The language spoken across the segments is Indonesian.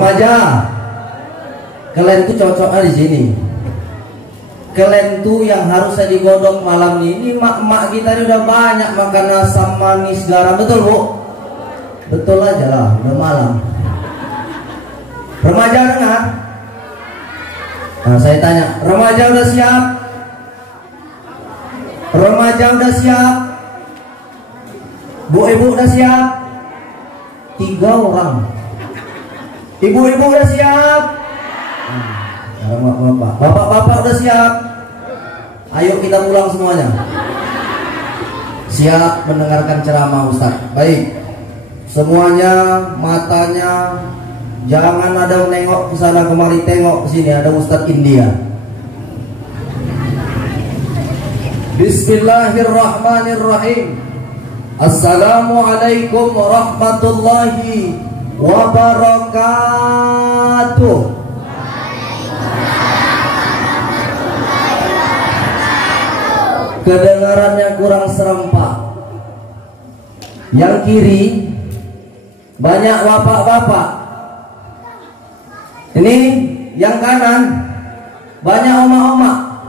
Remaja, kalian tuh cocoknya di sini. Kalian tuh yang harusnya digodok malam ini. Mak kita ini udah banyak makan asam manis garam, betul bu? Betul aja lah, udah malam. Remaja dengar? Nah saya tanya, remaja udah siap? Remaja udah siap? Bu ibu udah siap? 3 orang. Ibu-ibu udah siap? Bapak-bapak udah siap? Ayo kita pulang semuanya. Siap mendengarkan ceramah Ustaz. Baik. Semuanya matanya jangan ada nengok ke sana kemari, tengok ke sini, ada Ustaz India. Bismillahirrahmanirrahim. Assalamualaikum warahmatullahi wabarakatuh. Kedengarannya kurang serempak. Yang kiri banyak bapak-bapak. Ini yang kanan banyak oma-oma.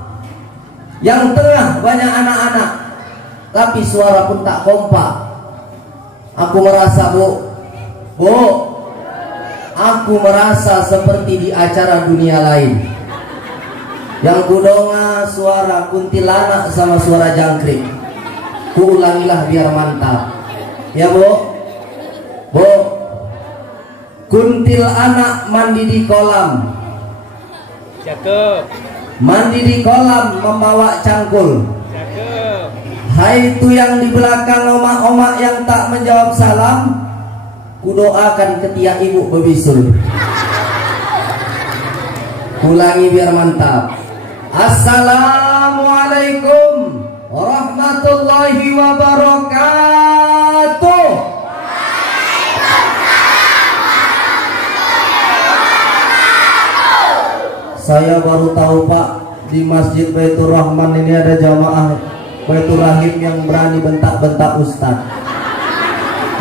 Yang tengah banyak anak-anak. Tapi suara pun tak kompak. Aku merasa bu, aku merasa seperti di acara dunia lain. Yang kudonga suara kuntilanak sama suara jangkrik. Kuulangilah biar mantap. Ya bu, kuntilanak mandi di kolam. Cakep. Mandi di kolam membawa cangkul. Cakep. Hai itu yang di belakang omak-omak yang tak menjawab salam, kudoakan ketiak ibu bebisul. Ulangi biar mantap. Assalamualaikum warahmatullahi wabarakatuh. Saya baru tahu Pak, di Masjid Baitur Rahman ini ada jamaah Baitur Rahim yang berani bentak-bentak Ustaz.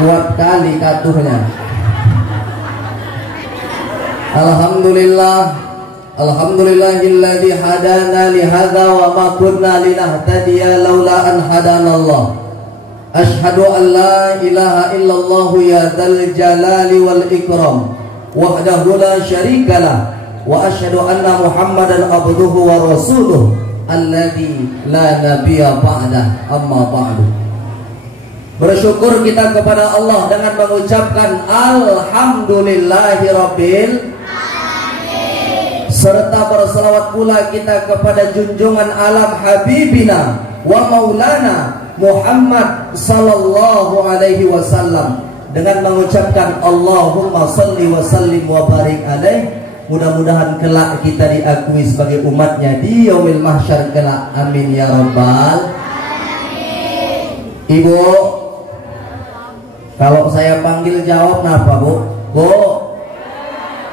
Kuat kali katuhnya. Alhamdulillah. Alhamdulillahilladzi hadana li hadza wa ma kunna linahtadiya laula an hadanallah. Asyhadu an la ilaha illallah ya dzal jalali wal ikram wahdahu la syarikalah wa asyhadu anna Muhammadan abduhu wa rasuluh alladzi la nabiyya ba'dah amma ba'du. Bersyukur kita kepada Allah dengan mengucapkan alhamdulillahirabbil serta berselawat pula kita kepada junjungan alam Habibina wa Maulana Muhammad sallallahu alaihi wasallam dengan mengucapkan Allahumma salli wa sallim wa barik alaih. Mudah-mudahan kelak kita diakui sebagai umatnya di yaumil mahsyar kelak. Amin ya rabbal alamin. Ibu, kalau saya panggil jawab napa bu?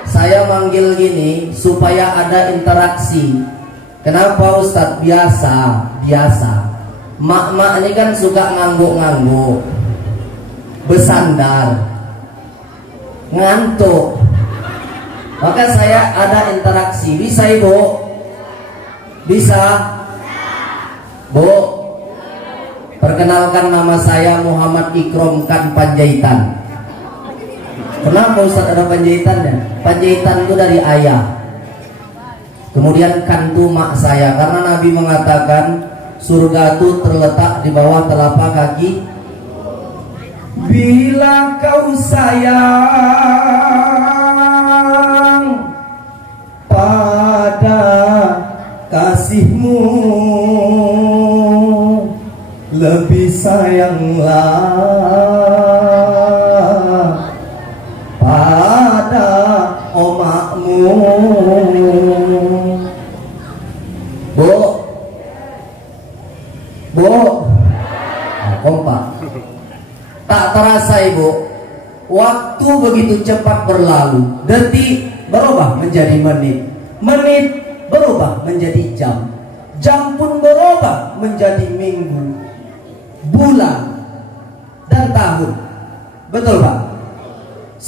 Saya manggil gini supaya ada interaksi. Kenapa Ustadz? Biasa. Mak-mak ini kan suka ngangguk-ngangguk, besandar, ngantuk. Maka saya ada interaksi. Bisa ibu? Bisa? Bu, perkenalkan nama saya Muhammad Ikrom Kan Panjaitan. Kenapa Ustaz ada panjaitannya? Panjaitan itu dari ayah. Kemudian kan itu mak saya. Karena Nabi mengatakan surga itu terletak di bawah telapak kaki. Bila kau sayang pada kasihmu, lebih sayanglah pada omakmu. Bu, kompak. Tak terasa ibu, waktu begitu cepat berlalu. Detik berubah menjadi menit, menit berubah menjadi jam, jam pun berubah menjadi minggu, bulan, dan tahun. Betul Pak?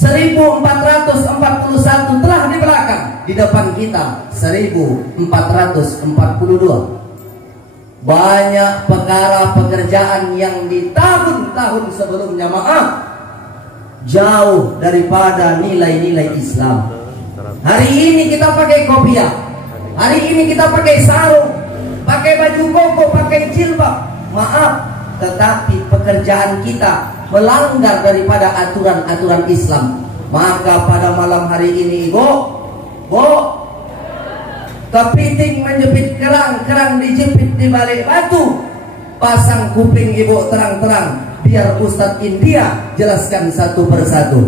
1441 telah di belakang, di depan kita 1442. Banyak perkara pekerjaan yang di tahun-tahun sebelumnya, maaf, jauh daripada nilai-nilai Islam. Hari ini kita pakai kopiah, hari ini kita pakai sarung, pakai baju koko, pakai jilbab. Maaf, tetapi pekerjaan kita melanggar daripada aturan-aturan Islam. Maka pada malam hari ini, Ibu, kepiting menjepit kerang, kerang dijepit di balik batu. Pasang kuping Ibu terang-terang, biar Ustadz India jelaskan satu persatu.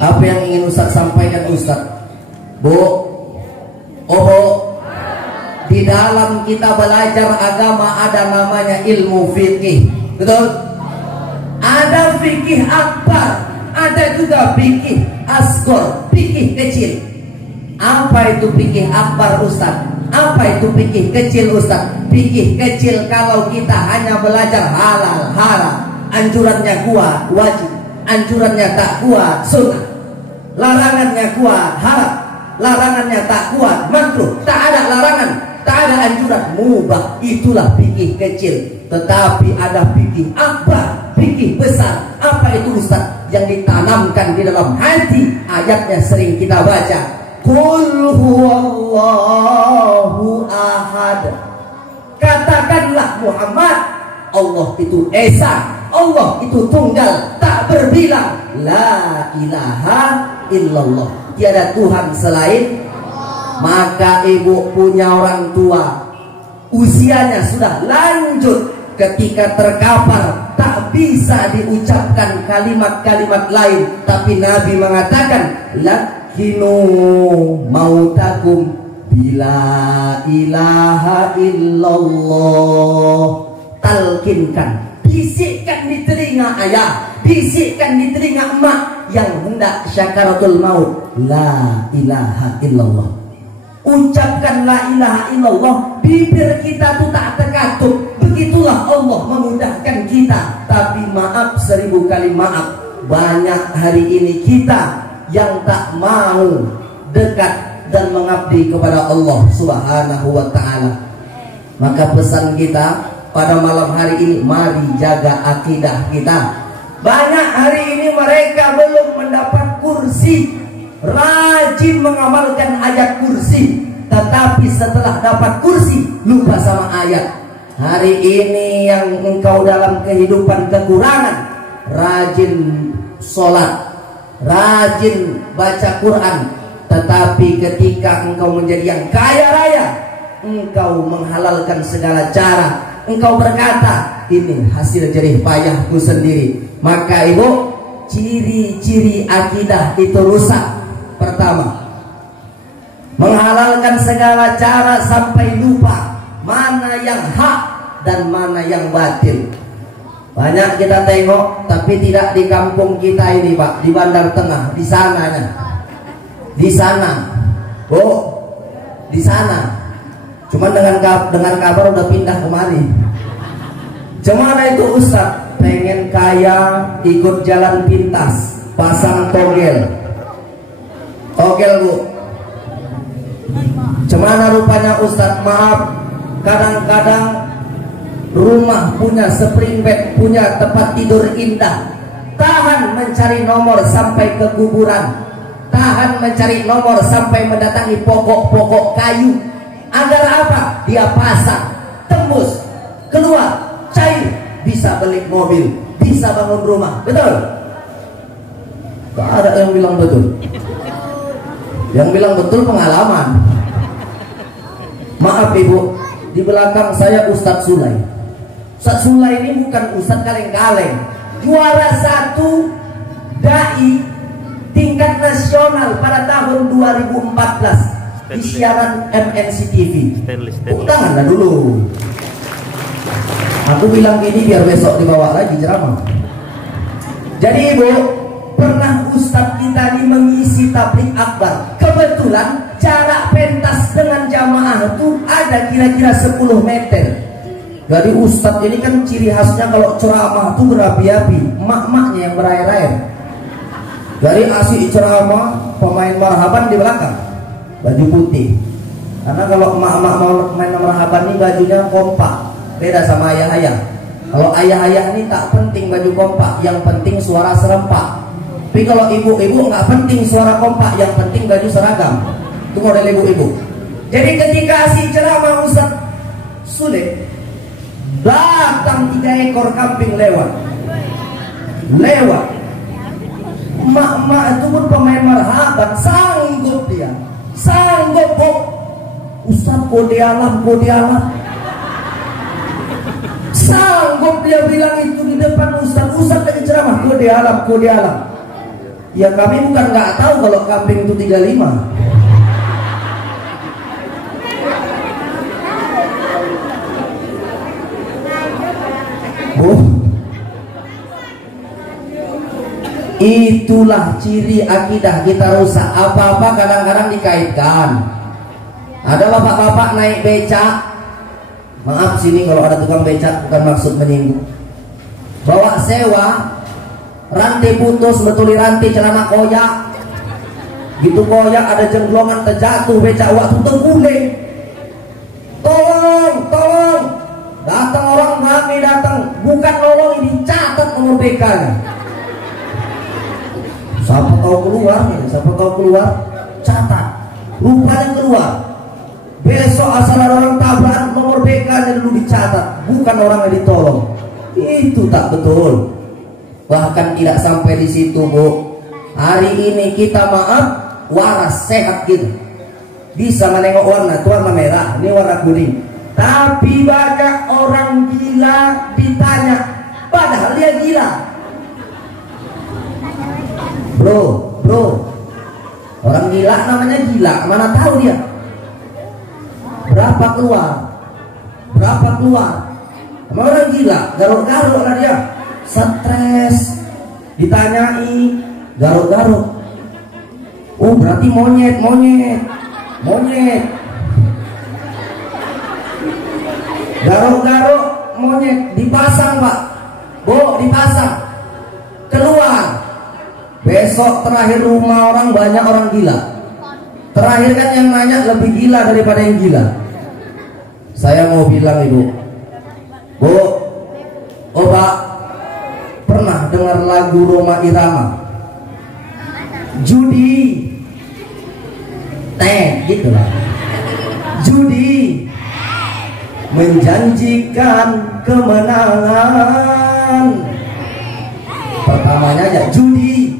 Apa yang ingin Ustadz sampaikan, Ustadz? Bu, di dalam kita belajar agama ada namanya ilmu fikih, betul? Ada fikih akbar, ada juga fikih asghar, fikih kecil. Apa itu fikih akbar, Ustaz? Apa itu fikih kecil, Ustaz? Fikih kecil kalau kita hanya belajar halal, haram, anjurannya kuat, wajib, anjurannya tak kuat, sunnah, larangannya kuat, haram, larangannya tak kuat, makruh, tak ada larangan, tak ada anjuran, mubah. Itulah fikih kecil. Tetapi ada fikih akbar, fikih besar. Apa itu, Ustaz? Yang ditanamkan di dalam hati. Ayatnya sering kita baca, Qul huwallahu ahad. Katakanlah Muhammad, Allah itu esa, Allah itu tunggal, tak berbilang. La ilaha illallah, tiada Tuhan selain. Maka ibu punya orang tua, usianya sudah lanjut, ketika terkapar tak bisa diucapkan kalimat-kalimat lain, tapi Nabi mengatakan, lakinu mautakum bila ilaha illallah. Talkinkan, bisikkan di telinga ayah, bisikkan di telinga emak yang hendak syakaratul maut, la ilaha illallah. Ucapkan la ilaha illallah, bibir kita tuh tak terkatup. Begitulah Allah memudahkan kita. Tapi maaf, 1000 kali maaf, banyak hari ini kita yang tak mau dekat dan mengabdi kepada Allah Subhanahu wa ta'ala. Maka pesan kita pada malam hari ini, mari jaga akidah kita. Banyak hari ini mereka belum mendapat kursi, rajin mengamalkan ayat kursi, tetapi setelah dapat kursi lupa sama ayat. Hari ini yang engkau dalam kehidupan kekurangan, rajin sholat, rajin baca Quran, tetapi ketika engkau menjadi yang kaya raya, engkau menghalalkan segala cara, engkau berkata, ini hasil jerih payahku sendiri. Maka ibu, ciri-ciri akidah itu rusak. Pertama, menghalalkan segala cara sampai lupa mana yang hak dan mana yang batil. Banyak kita tengok, tapi tidak di kampung kita ini, Pak, di Bandar Tengah, di sananya, di sana, di sana. Cuman dengan kabar udah pindah kemari. Cemana itu Ustaz? Pengen kaya, ikut jalan pintas, pasang togel, Bu. Cemana rupanya Ustaz? Maaf, kadang-kadang rumah punya spring bed, punya tempat tidur indah, tahan mencari nomor sampai ke kuburan, tahan mencari nomor sampai mendatangi pokok-pokok kayu. Agar apa? Dia pasang, tembus, keluar, cair, bisa beli mobil, bisa bangun rumah. Betul? Gak ada yang bilang betul. Yang bilang betul pengalaman. Maaf ibu, di belakang saya Ustadz Sulay. Ustadz Sulay ini bukan Ustadz kaleng-kaleng, juara 1 dai tingkat nasional pada tahun 2014 di siaran MNC TV. Tepuk tangan lah dulu. Aku bilang ini biar besok dibawa lagi ceramah. Jadi ibu, pernah Ustadz kita ini mengisi tablik akbar. Kebetulan jarak pentas dengan jamaah itu ada kira-kira 10 meter. Jadi Ustadz ini kan ciri khasnya kalau ceramah itu berapi-api, emak-emaknya yang berair-air. Dari asik ceramah, pemain marhaban di belakang baju putih. Karena kalau emak-emak mau main marhaban ini bajunya kompak, beda sama ayah-ayah. Kalau ayah-ayah ini tak penting baju kompak, yang penting suara serempak. Tapi kalau ibu-ibu nggak penting suara kompak, yang penting baju seragam. Itu model ibu-ibu. Jadi ketika asik ceramah Ustaz Sule, datang 3 ekor kambing lewat. Emak-emak itu pun pemain marhaban, sanggup dia, sanggup kok. Ustaz kode alam, sanggup dia bilang itu di depan Ustaz lagi ceramah, kode alam. Ya kami bukan nggak tahu kalau kambing itu 35. Itulah ciri akidah kita rusak. Apa-apa kadang-kadang dikaitkan. Ada bapak-bapak naik becak. Maaf sini kalau ada tukang becak, bukan maksud menyinggung. Bawa sewa, rantai putus, betuli rantai celana koyak. Gitu koyak ada jengglongan terjatuh becak waktu terguling. Tolong. Datang orang kami datang, bukan nolong, ini catat nomor BK-nya. Siapa tahu keluar, catat. Rupanya keluar. Besok asal ada orang tabrak, nomor BK-nya dulu dicatat, bukan orang yang ditolong. Itu tak betul. Bahkan tidak sampai di situ, Bu. Hari ini kita maaf, waras, sehat kita. Bisa menengok warna, itu warna merah, ini warna kuning. Tapi banyak orang gila ditanya, padahal dia gila. Bro, orang gila namanya gila, mana tahu dia berapa keluar. Sama orang gila, garuk-garuk lah dia, stres, ditanyai, garuk-garuk. Oh berarti monyet. Garuk-garuk monyet, dipasang Pak, Bu, dipasang, keluar. Besok terakhir rumah orang banyak orang gila. Terakhir kan yang nanya lebih gila daripada yang gila. Saya mau bilang Ibu, Bu, Pak, pernah dengar lagu Rhoma Irama? Judi, gitulah. Judi menjanjikan kemenangan. Pertamanya aja judi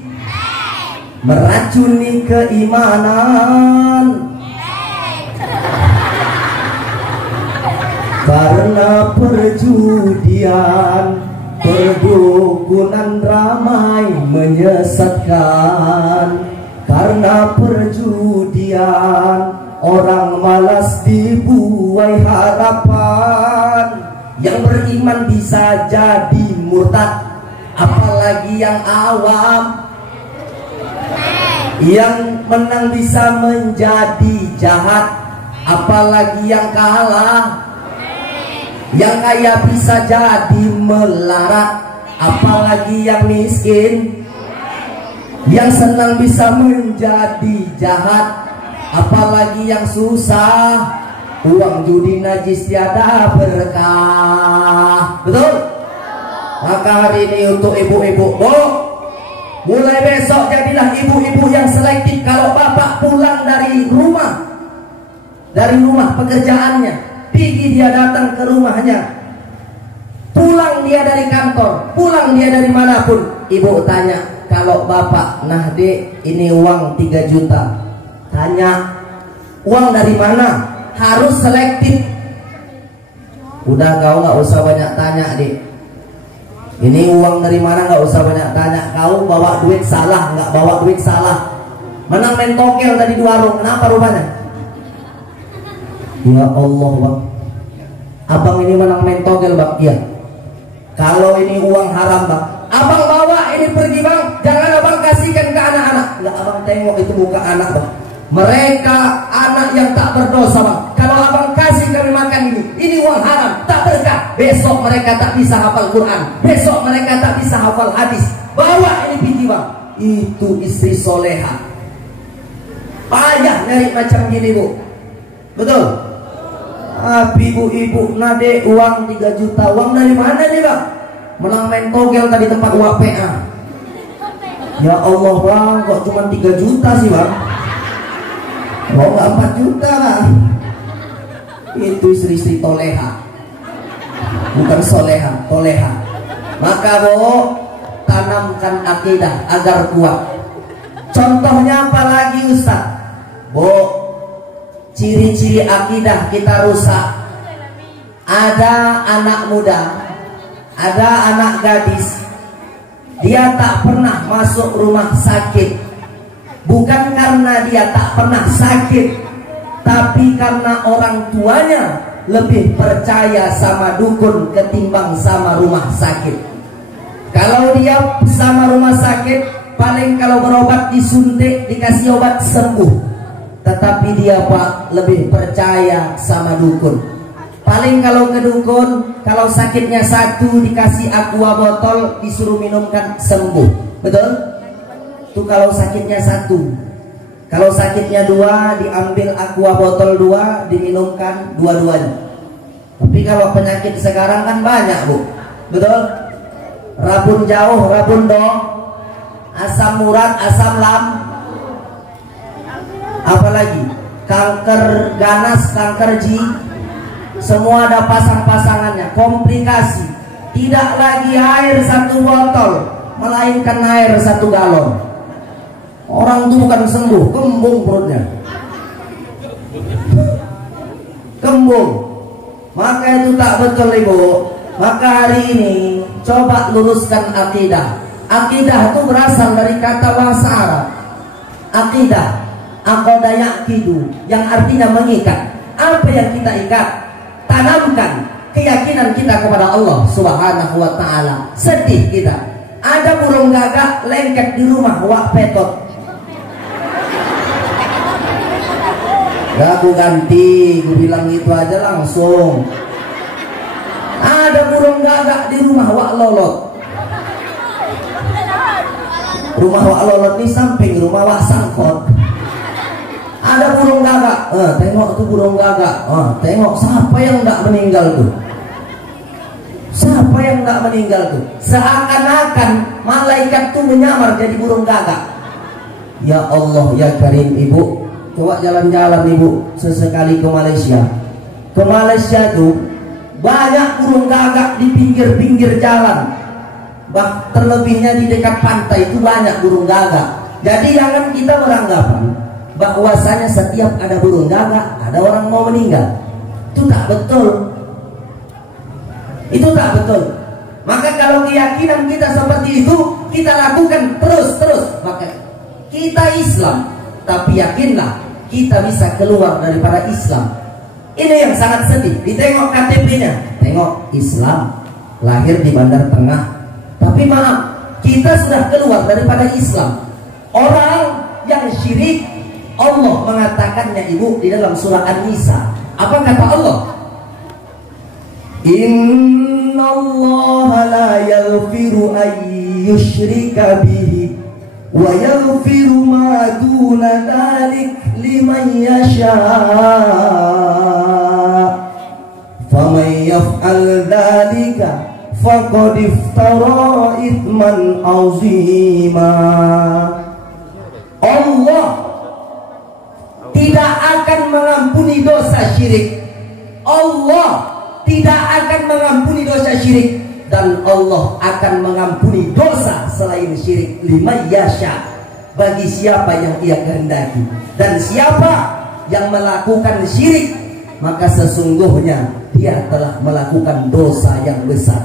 meracuni keimanan. Karena perjudian, perdukunan ramai menyesatkan. Karena perjudian, orang malas dibuai harapan. Yang beriman bisa jadi murtad, apalagi yang awam. Yang menang bisa menjadi jahat, apalagi yang kalah. Yang kaya bisa jadi melarat, apalagi yang miskin. Yang senang bisa menjadi jahat, apalagi yang susah. Uang judi najis tiada berkah. Betul? Maka hari ini untuk ibu-ibu, Bu, mulai besok jadilah ibu-ibu yang selektif. Kalau bapak pulang dari rumah pekerjaannya, pergi dia datang ke rumahnya, pulang dia dari kantor, pulang dia dari manapun, ibu tanya, kalau bapak, nah dek, ini uang 3 juta. Tanya, uang dari mana? Harus selektif. Udah kau nggak usah banyak tanya dek, ini uang dari mana, nggak usah banyak tanya. Kau bawa duit salah, nggak bawa duit salah. Menang main tokel tadi di warung, kenapa rupanya? Ya Allah Bang, abang ini menang main tokel Bang. Iya. Kalau ini uang haram Bang, abang bawa ini pergi Bang, jangan abang kasihkan ke anak-anak. Nggak, abang tengok itu muka anak Bang, mereka anak yang tak berdosa Bang. Kalau abang kasih kami makan ini uang haram, tak berkah. Besok mereka tak bisa hafal Quran, besok mereka tak bisa hafal hadis. Bawa ini pergi Bang. itu istri soleha. Payah nyari macam gini bu, betul? Ibu-ibu nade uang 3 juta, uang dari mana nih bang? Menang main togel tadi tempat WPA. Ya Allah bang, kok cuma 3 juta sih bang? Kok nggak 4 juta bang? Itu istri-istri toleha, bukan soleha, toleha. Maka bu, tanamkan akidah agar kuat. Contohnya apa lagi Ustaz? Bu, ciri-ciri akidah kita rusak. Ada anak muda, ada anak gadis, dia tak pernah masuk rumah sakit. Bukan karena dia tak pernah sakit, tapi karena orang tuanya lebih percaya sama dukun ketimbang sama rumah sakit. Kalau dia sama rumah sakit, paling kalau berobat disuntik, dikasih obat sembuh. Tetapi dia pak lebih percaya sama dukun. Paling kalau ke dukun, kalau sakitnya 1 dikasih aqua botol, disuruh minumkan sembuh. Betul? Itu kalau sakitnya 1. Kalau sakitnya 2, diambil aqua botol 2, diminumkan dua-duanya. Tapi kalau penyakit sekarang kan banyak bu, betul? Rabun jauh, rabun dong, asam urat, asam lambung. Apalagi kanker ganas, kanker semua ada pasang-pasangannya. Komplikasi, tidak lagi air 1 botol, melainkan air 1 galon. Orang itu bukan sembuh, kembung perutnya, kembung. Maka itu tak betul ibu. Maka hari ini coba luruskan akidah. Akidah itu berasal dari kata bahasa Arab. Akidah, aqada yaqidu, yang artinya mengikat. Apa yang kita ikat? Tanamkan keyakinan kita kepada Allah Subhanahu wa ta'ala. Sedih kita, ada burung gagak lengket di rumah, wak petot. Gak aku ganti, gue bilang gitu aja langsung. Ada burung gagak di rumah, wak lolot. Rumah wak lolot ini samping rumah wak sangkot. Ada burung gagak, tengok tuh burung gagak, tengok siapa yang nggak meninggal tuh, siapa yang nggak meninggal tuh. Seakan-akan malaikat tuh menyamar jadi burung gagak. Ya Allah ya Karim, ibu coba jalan-jalan ibu sesekali ke Malaysia. Ke Malaysia tuh banyak burung gagak di pinggir-pinggir jalan, terlebihnya di dekat pantai itu banyak burung gagak. Jadi jangan kita beranggapan bahwasanya setiap ada burung gagak ada orang mau meninggal. Itu tak betul. Itu tak betul. Maka kalau keyakinan kita seperti itu, kita lakukan terus-terus, maka kita Islam. Tapi yakinlah kita bisa keluar daripada Islam. Ini yang sangat sedih. Ditengok KTP-nya, tengok Islam, lahir di Bandar Tengah. Tapi maaf, kita sudah keluar daripada Islam. Orang yang syirik, Allah mengatakannya ibu di dalam surah An-Nisa. Apa kata Allah? Inna Allah la yaghfiru an yushrika bihi wa yaghfiru ma duna dzalik liman yasha. Faman yaf'al dzalika faqad iftara itsman 'azima. Allah tidak akan mengampuni dosa syirik. Allah tidak akan mengampuni dosa syirik, dan Allah akan mengampuni dosa selain syirik liman yasha, bagi siapa yang ia kehendaki. Dan siapa yang melakukan syirik, maka sesungguhnya dia telah melakukan dosa yang besar.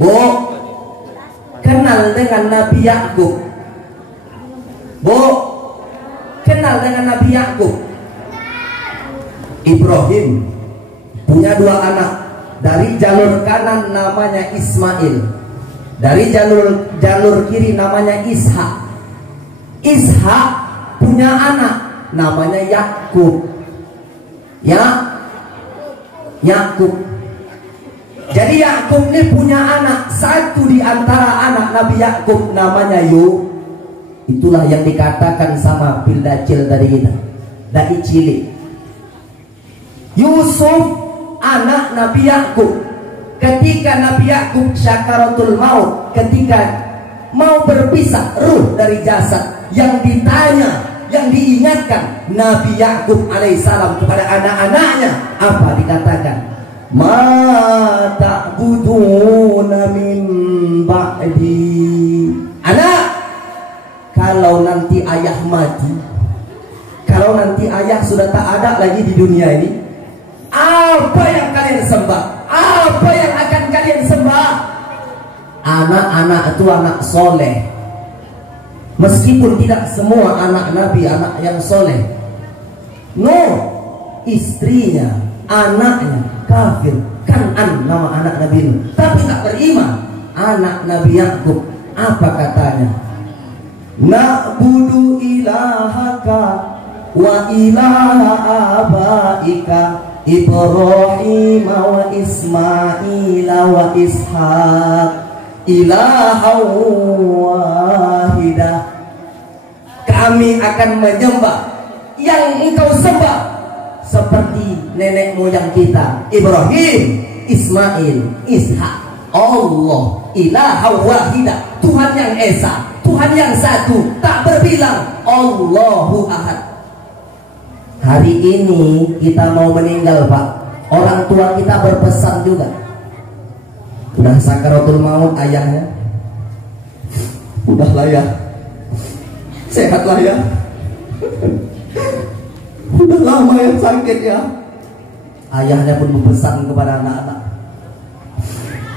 Bu, kenal dengan Nabi Yakub? Bu, kenal dengan Nabi Yakub? Ibrahim punya 2 anak. Dari jalur kanan namanya Ismail, dari jalur kiri namanya Ishak. Ishak punya anak namanya Yakub. Yakub. Jadi Yakub ini punya anak. Satu di antara anak Nabi Yakub namanya Itulah yang dikatakan sama Bildacil tadi kita, dari cilik. Yusuf anak Nabi Yakub. Ketika Nabi Yakub syakaratul maut, ketika mau berpisah ruh dari jasad, yang ditanya, yang diingatkan Nabi Yakub alaihissalam kepada anak-anaknya, apa dikatakan? Ma ta'buduna min ba'di. Anak, kalau nanti ayah mati, kalau nanti ayah sudah tak ada lagi di dunia ini, apa yang kalian sembah? Apa yang akan kalian sembah? Anak-anak itu anak soleh. Meskipun tidak semua anak Nabi anak yang soleh. Nuh, istrinya, anaknya kafir. Kan'an nama anak Nabi Nuh, tapi tak beriman. Anak Nabi Yakub, apa katanya? Na'budu ilahaka wa ilaha abaika Ibrahim wa Ismail wa Ishaq ilaha wahidah. Kami akan menyembah yang engkau sembah seperti nenek moyang kita, Ibrahim, Ismail, Ishak. Allah ilaha wahidah, Tuhan yang esa, Tuhan yang satu, tak berbilang, Allahu ahad. Hari ini kita mau meninggal, Pak. Orang tua kita berpesan juga. Udah sakaratul maut ayahnya. Udahlah ya, sehatlah ya. Udah lama yang sakit ya. Ayahnya pun berpesan kepada anak-anak.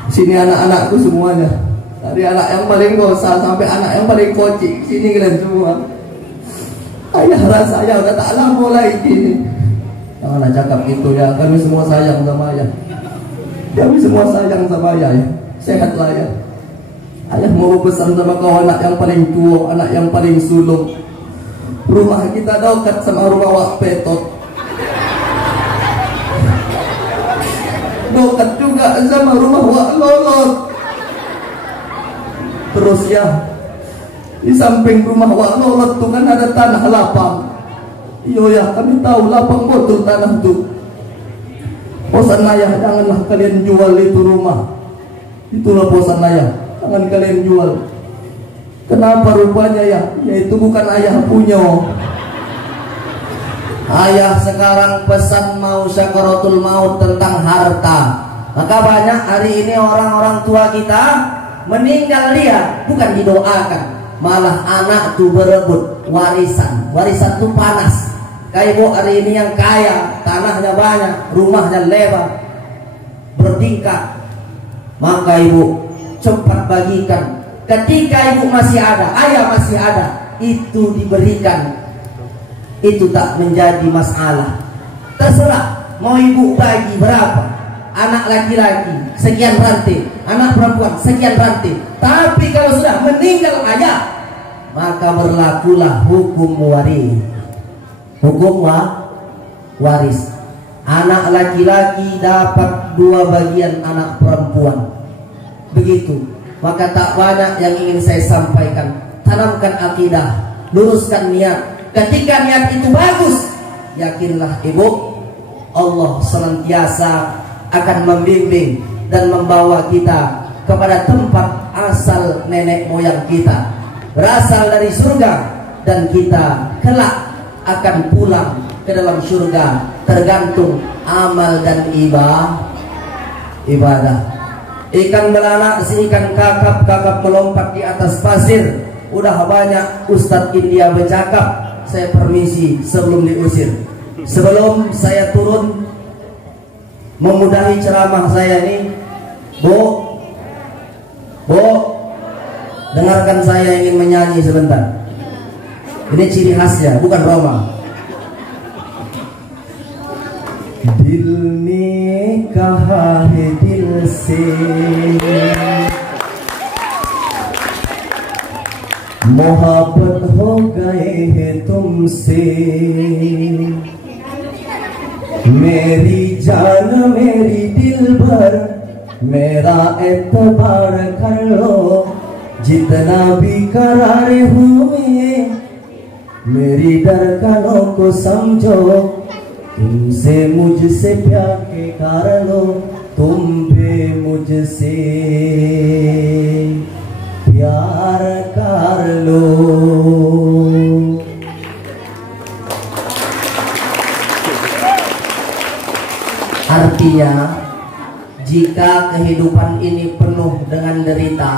Sini anak-anakku semuanya, dari anak yang paling dosa sampai anak yang paling kocik, sini kalian semua. Ayah rasa ayah udah tak lama lagi. Janganlah cakap gitu ya. Kami semua sayang sama ayah. Kami semua sayang sama ayah ya. Sehatlah ya. Ayah mau pesan sama kau, anak yang paling tua, anak yang paling sulung. Rumah kita dekat sama rumah Wak Petot. Dekat juga sama rumah Wak Lolot. Terus ya, di samping rumah Wak Lolot tuh kan ada tanah lapang. Iya ya, kami tahu lapang betul tanah tuh. Posan ayah, janganlah kalian jual itu rumah. Itulah posan ayah, jangan kalian jual. Kenapa rupanya ya? Ya itu bukan ayah punya. Ayah sekarang pesan mau syakaratul maut tentang harta. Maka banyak hari ini orang-orang tua kita meninggal dia bukan didoakan, malah anak tuh berebut warisan. Warisan tuh panas. Kayak ibu hari ini yang kaya, tanahnya banyak, rumahnya lebar, bertingkat. Maka ibu cepat bagikan. Ketika ibu masih ada, ayah masih ada, itu diberikan. Itu tak menjadi masalah. Terserah mau ibu bagi berapa. Anak laki-laki sekian rantai, anak perempuan sekian rantai. Tapi kalau sudah meninggal ayah, maka berlakulah hukum waris. Hukum waris. Anak laki-laki dapat 2 bagian anak perempuan. Begitu. Maka tak banyak yang ingin saya sampaikan. Tanamkan akidah, luruskan niat. Ketika niat itu bagus, yakinlah ibu, Allah senantiasa akan membimbing dan membawa kita kepada tempat asal nenek moyang kita, berasal dari surga, dan kita kelak akan pulang ke dalam surga tergantung amal dan ibadah. Ikan beranak si ikan kakap, kakap melompat di atas pasir. Udah banyak Ustadz India bercakap. Saya permisi sebelum diusir. Sebelum saya turun memudahi ceramah saya ini, Bu, dengarkan saya ingin menyanyi sebentar. Ini ciri khasnya, bukan Roma. Dil ne kaha hai dil se, मोहब्बत हो गए हैं तुमसे, मेरी जान मेरी दिल भर, मेरा एतबार कर लो, जितना भी करारे हुए मेरी दरकानों को समझो, तुमसे मुझसे प्यार के कारणों तुम भी मुझसे प्यार कर लो. Artinya, jika kehidupan ini penuh dengan derita,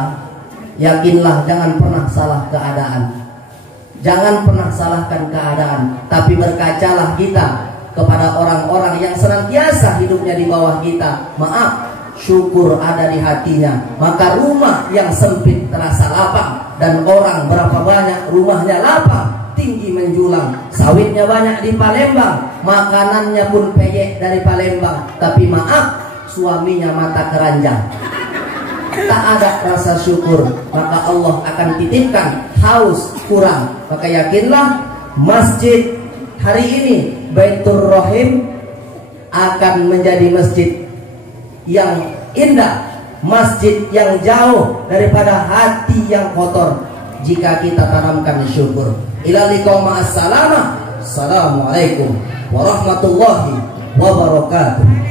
yakinlah jangan pernah salah keadaan. Jangan pernah salahkan keadaan, tapi berkacalah kita kepada orang-orang yang senantiasa hidupnya di bawah kita. Maaf, syukur ada di hatinya. Maka rumah yang sempit terasa lapang, dan orang berapa banyak rumahnya lapang, tinggi menjulang. Sawitnya banyak di Palembang, makanannya pun peyek dari Palembang, tapi maaf, suaminya mata keranjang. Tak ada rasa syukur, maka Allah akan titipkan haus kurang. Maka yakinlah masjid hari ini, Baitur Rahim, akan menjadi masjid yang indah, masjid yang jauh daripada hati yang kotor jika kita tanamkan syukur. Ila liqa ma'as salamah. Assalamualaikum warahmatullahi wabarakatuh.